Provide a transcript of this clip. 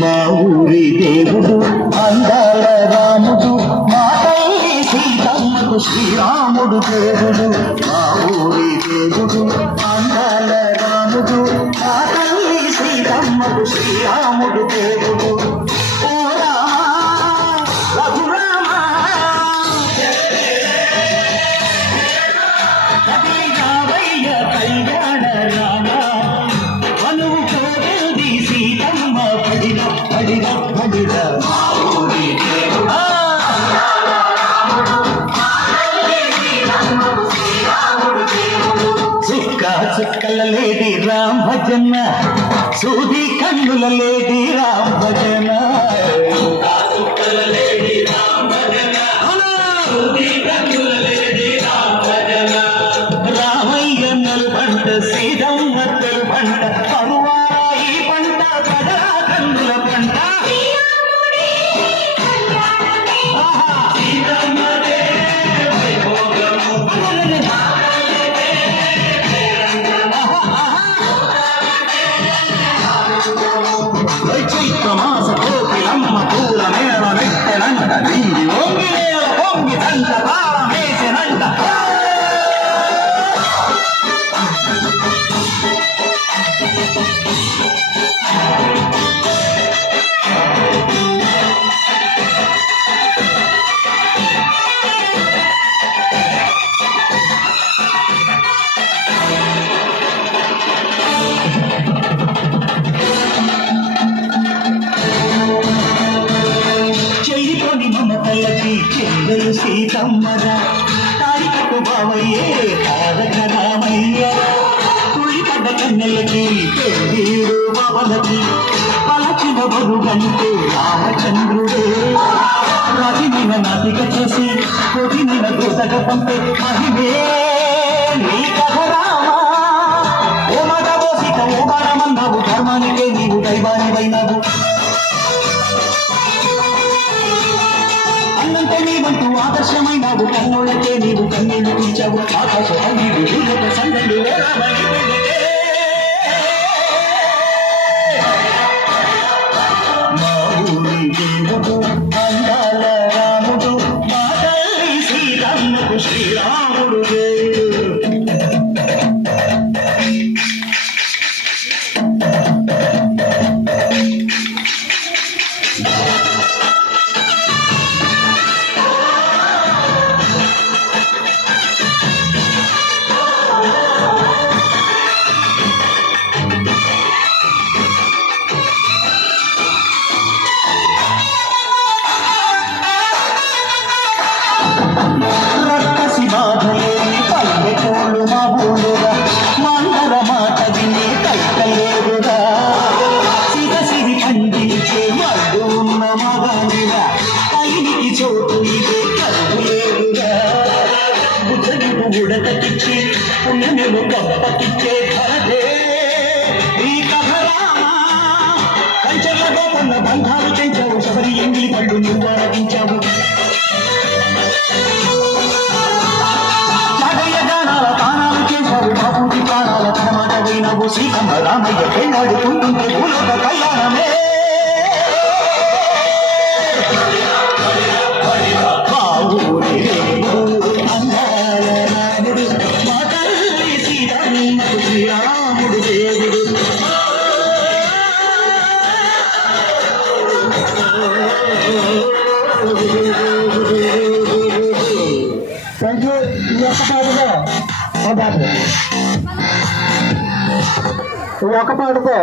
దేవుడు అందాల రాముడు మా తల్లి సీతమ్మకు శ్రీరాముడు దేవుడు. మా ఊరి దేవుడు అందాల రాముడు మా తల్లి సీతమ్మకు శ్రీరాముడు దేవుడు. ఓ రామ రఘురామ కదిలినావయ్య కళ్యాణ రామ మనువు కోరింది సీతమ్మ పడిన పడిన పడిన. చుక్కల లేడి రామ్ భజన సూది కన్నుల లేడి రామ్ భజన. చుక్కల లేడి రామ్ భజన సూది కన్నుల లేడి రామ్ భజన. రామయ్య నలుబంట సీతమ్మ తెలుబంట పరువాయి పంట పదరా కన్నుల పంట. చైత్రమాస కోకిలమ్మ పూల మేళ నెట్టెనంట నీది ఓంగి నేల పొంగి దంట తాళమేసినంట. చెందలు సీతమ్మరా తారీఖు బావయ్యే తారక రామయ్య. తుళిపడ్డ కన్నెలకి పెళ్ళీడు బావలకి పలచిన బరుగంటే రామచంద్రుడే. రాజునిన నాటిక చేసి కొడినిన దూతగా పంపే మహిమే నీ కథ రామా. ఓ మాటవో సీత ఓ బాణమన్నావు ధర్మానికే నీవు దైవానివైనావు. అన్నంటే నీవంటూ ఆదర్శమైనావు కన్నోళ్ళకే నీవు కన్నీళ్లు తీర్చావు. ఆకాశ సందడి మా ఊరి దేవుడు అందాల రాముడు మా తల్లి శ్రీరాముడు శ్రీరాముడు దేవుడు. రక్కసి బాధలేని పల్లెటూళ్ళు మా ఊళ్ళుగా మందర మాట విని కట్టలేదుగా. సిగసిరి ఖండించే మడ్డు ఉన్న మగానిగా తల్లికి చోటు ఇదే కలుగులేదుగా. బుద్ధుడు ఉడతకిచ్చి పుణ్యమేమో గొప్పకిచ్చే ధరదే ఈ కథ రామా. కంచెలతో కొన్న బంధాలు పెంచావు శబరి ఎంగిలి పళ్ళు నువ్వు ఆరగించావు. బాబు సీతమ్మ రామయ్య పెళ్ళాడుకుంటుంటే భూలోక కళ్యాణమే. మా ఊరి దేవుడు అందాల రాముడు మా తల్లి సీతమ్మకు శ్రీరాముడు దేవుడు. ఒక పాటతో